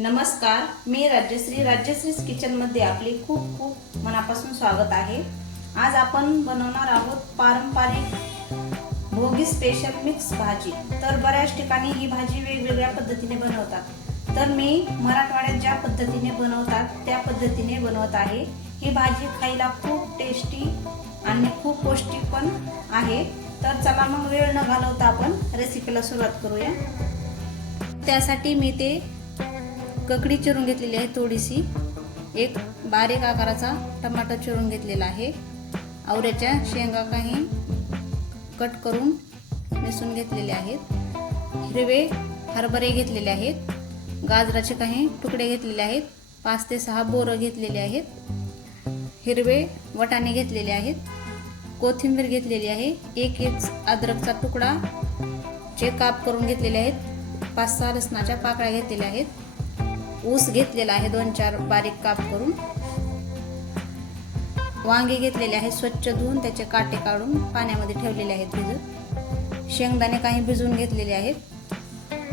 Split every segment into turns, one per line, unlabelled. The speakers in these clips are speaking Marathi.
नमस्कार मी राज्यश्री. राज्यश्रीज किचनमध्ये आपले खूप खूप मनापासून स्वागत आहे. आज आपण बनवणार आहोत पारंपरिक भोगी स्पेशल मिक्स भाजी. तर बऱ्याच ठिकाणी ही भाजी वेगवेगळ्या पद्धतीने बनवतात. तर मी मराठवाड्यात ज्या पद्धतीने बनवतात त्या पद्धतीने बनवत आहे. ही भाजी खायला खूप टेस्टी आणि खूप पौष्टिक पण आहे. तर चला मग वेळ न घालवता आपण रेसिपीला सुरुवात करूया. त्यासाठी मी ते ककडी चिरून घेतलेली आहे थोडीशी. एक बारीक आकाराचा टमाटर चिरून घेतलेला आहे. आवऱ्याच्या शेंगा काही कट करून मिसून घेतलेले आहेत. हिरवे हरभरे घेतलेले आहेत. गाजराचे काही तुकडे घेतलेले आहेत. पाच ते सहा बोरं घेतलेले आहेत. हिरवे वटाणे घेतलेले आहेत. कोथिंबीर घेतलेली आहे. एक एक अद्रकचा तुकडा चे काप करून घेतलेले आहेत. पाच सहा लसणाच्या पाकळ्या घेतलेल्या आहेत. ऊस घेतलेला आहे दोन चार बारीक काप करून. वांगे घेतलेले आहेत स्वच्छ धुवून त्याचे काटे काढून पाण्यामध्ये ठेवलेले आहेत भिजत. शेंगदाणे काही भिजवून घेतलेले आहेत.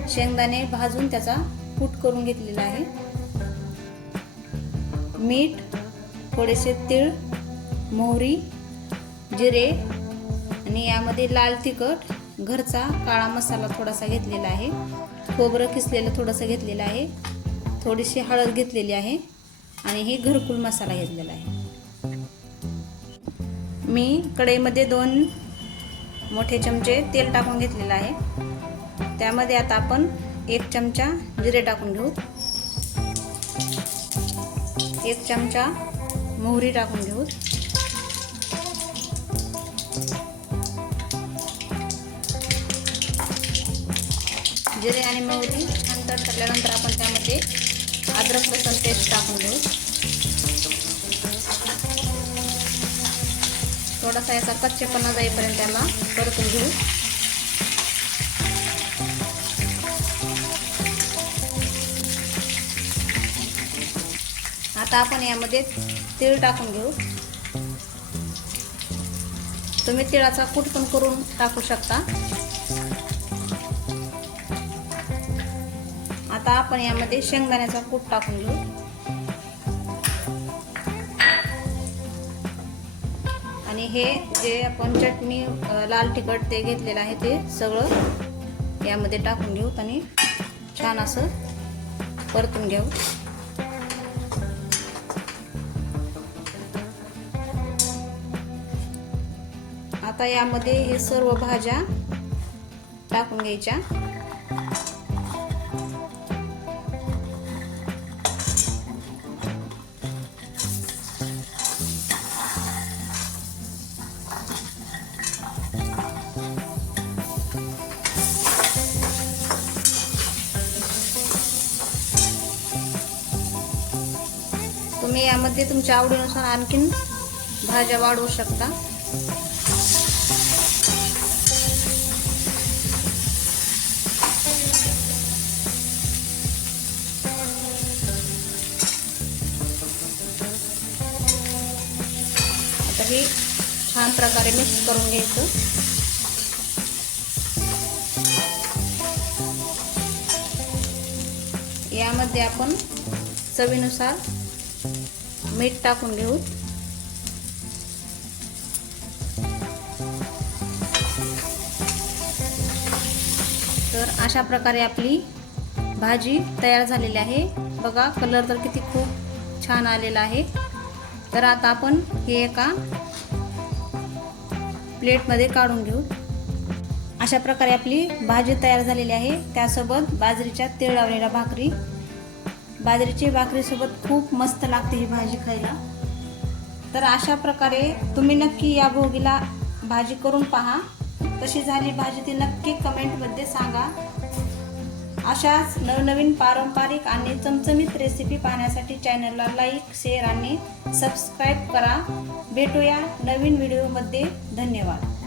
शेंगदाणे भाजून त्याचा कूट करून घेतलेला आहे. मीठ थोडेसे तीळ मोहरी जिरे आणि यामध्ये लाल तिखट घरचा काळा मसाला थोडासा घेतलेला आहे. खोबरं किसलेलं थोडंसं घेतलेलं आहे. थोडीशी हळद घेतलेली आहे आणि हे घरकुल मसाला घेतलेला आहे. मी कढईमध्ये दोन मोठे चमचे तेल टाकून घेतलेलं आहे. त्यामध्ये आता आपण एक चमचा जिरे टाकून घेऊ. एक चमचा मोहरी टाकून घेऊ. जिरे आणि मोहरी नंतर टाकल्यानंतर आपण त्यामध्ये अद्रक लसूण पेस्ट टाकून घेऊ. थोडासा याचा कच्चेपणा जाईपर्यंत त्याला परतून घेऊ. आता आपण यामध्ये तीळ टाकून घेऊ. तुम्ही तिळाचा कूट पण करून टाकू शकता. आता आपण यामध्ये शेंगदाण्याचा कूट टाकून घेऊ. आणि हे जे आपण चटणी लाल तिखट ते घेतलेलं आहे ते सगळं यामध्ये टाकून घेऊ आणि छान असं परतून घेऊ. आता यामध्ये हे सर्व भाज्या टाकून घ्यायच्या. तुम्ही यामध्ये तुमच्या आवडीनुसार आणखीन भाज्या वाढवू शकता. आता हे छान प्रकारे मिक्स करून घ्यायचं. यामध्ये आपण चवीनुसार मीठ टाकून घेऊ. तर अशा प्रकारे आपली भाजी तयार झालेली आहे. बघा कलर तर किती खूप छान आलेला आहे. तर आता आपण हे एका प्लेटमध्ये काढून घेऊ. अशा प्रकारे आपली भाजी तयार झालेली आहे. त्यासोबत बाजरीच्या तेल लावलेल्या भाकरी बाजरीची भाकरीसोबत खूप मस्त लागते ही भाजी खायला. तर अशा प्रकारे तुम्ही नक्की या भोगीला भाजी करून पहा. कशी झाली भाजी ती नक्की कमेंटमध्ये सांगा. अशाच नवनवीन पारंपरिक आणि चमचमीत रेसिपी पाहण्यासाठी चॅनलला लाईक शेअर आणि सबस्क्राईब करा. भेटूया नवीन व्हिडिओमध्ये धन्यवाद.